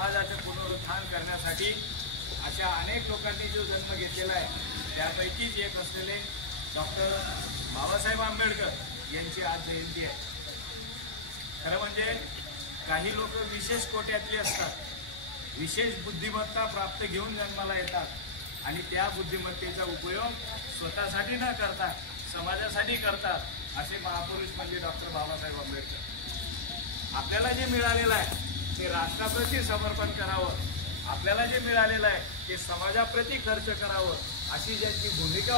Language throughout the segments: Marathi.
समाजाचे पुनरुत्थान करण्यासाठी अशा अनेक लोकांनी जो जन्म घेतलेला आहे त्यापैकीच एक असलेले डॉक्टर बाबासाहेब आंबेडकर यांची आज जयंती आहे। खरं म्हणजे काही लोक विशेष कोट्यातली असतात, विशेष बुद्धिमत्ता प्राप्त घेऊन जन्माला येतात आणि त्या बुद्धिमत्तेचा उपयोग स्वतःसाठी न करता समाजासाठी करतात। असे महापुरुष म्हणजे डॉक्टर बाबासाहेब आंबेडकर। आपल्याला जे मिळालेलं आहे ते राष्ट्राप्रती समर्पण करावं, आपल्याला जे मिळालेलं आहे ते समाजाप्रती खर्च करावं, अशी ज्यांची भूमिका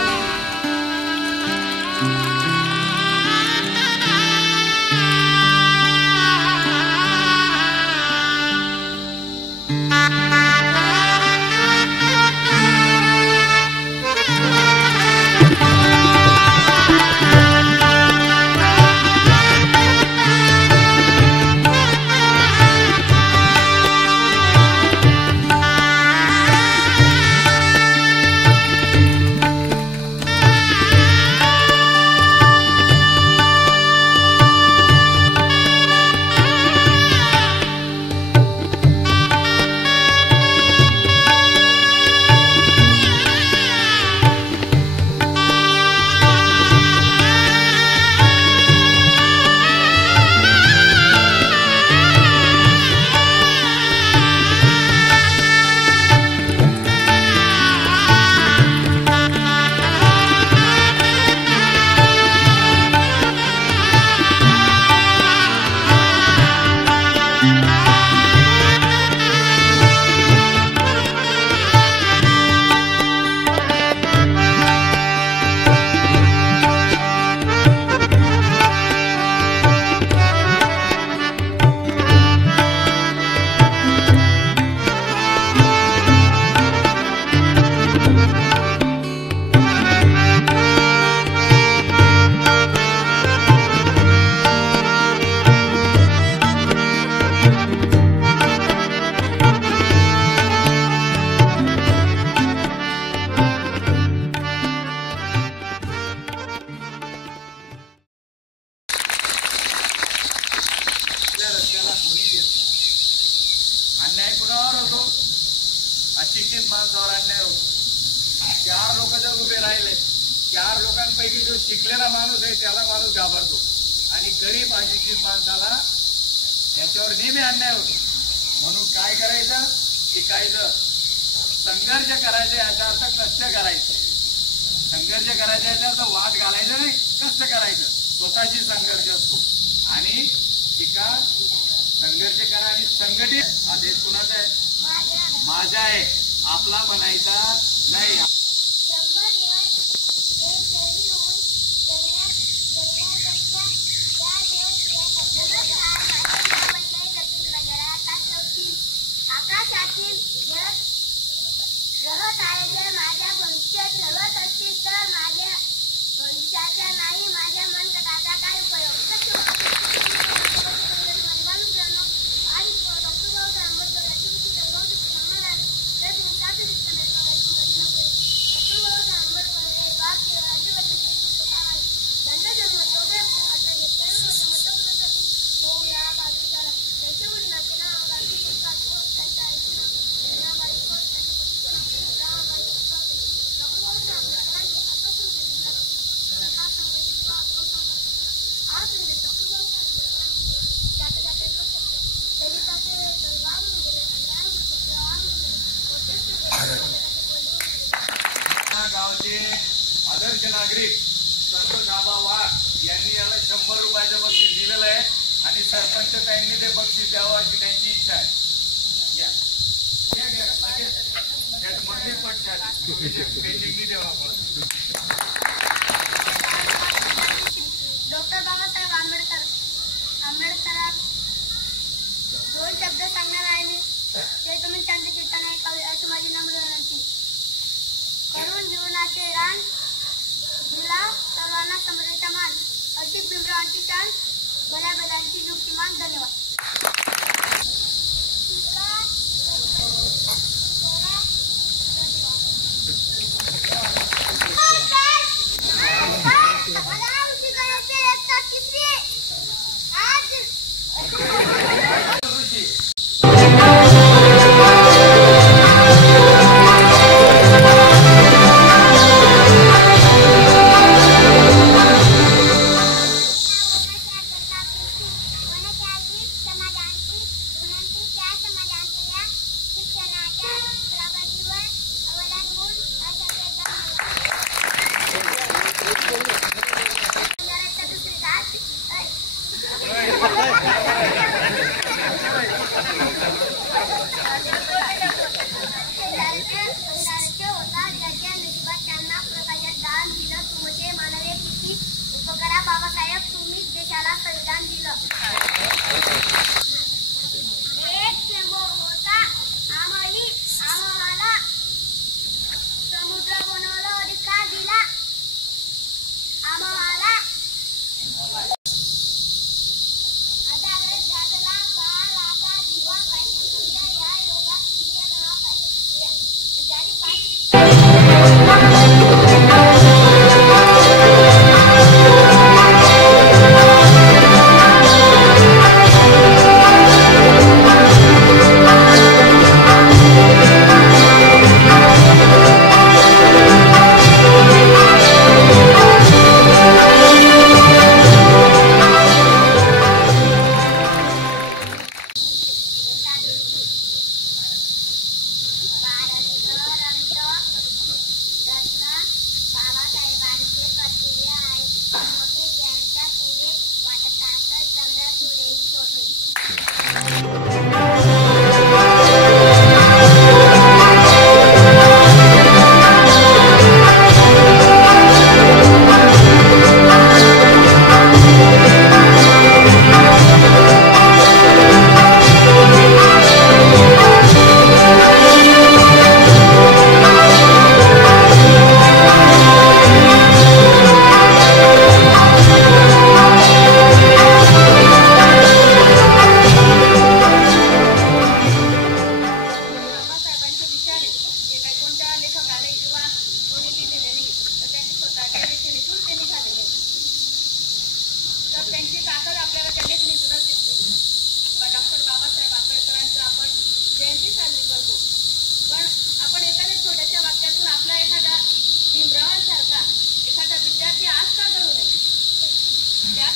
अशिक्षित माणसावर अन्याय होतो। 4 लोक जर उभे राहिले, 4 लोकांपैकी जो शिकलेला माणूस आहे त्याला माणूस घाबरतो आणि गरीब अशिक्षित माणसाला त्याच्यावर नेहमी अन्याय होतो। म्हणून काय करायचं, शिकायचं, संघर्ष करायचे, याचा अर्थ कष्ट करायचे। संघर्ष करायचा याचा अर्थ वाद घालायचा नाही, कष्ट करायचं, स्वतःची संघर्ष असतो आणि शिका, संघर्ष करा आणि संघटित। आदेश कुणाचा आहे? माझा आहे, आपला म्हणायचा नाही। गावचे आदर्श नागरिक सर्वसाबा वाघ यांनी याला 100 रुपयाचं बक्षीस दिलेलं आहे आणि सरपंच त्यांनी ते बक्षीस द्यावं अशी त्यांची इच्छा आहे। डॉक्टर बाबासाहेब आंबेडकर 2 शब्द सांगणार आहे मी, ते तुम्ही त्यांच्या चित्ताने ऐकावे अशी माझी नम्र विनंती। करून जीवनाचे रान दिला सर्वांना समृद्ध मान, अशी बिंबरावांची शान, भल्या भल्यांची युक्तिमान। धन्यवाद। आज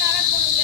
नाराज करू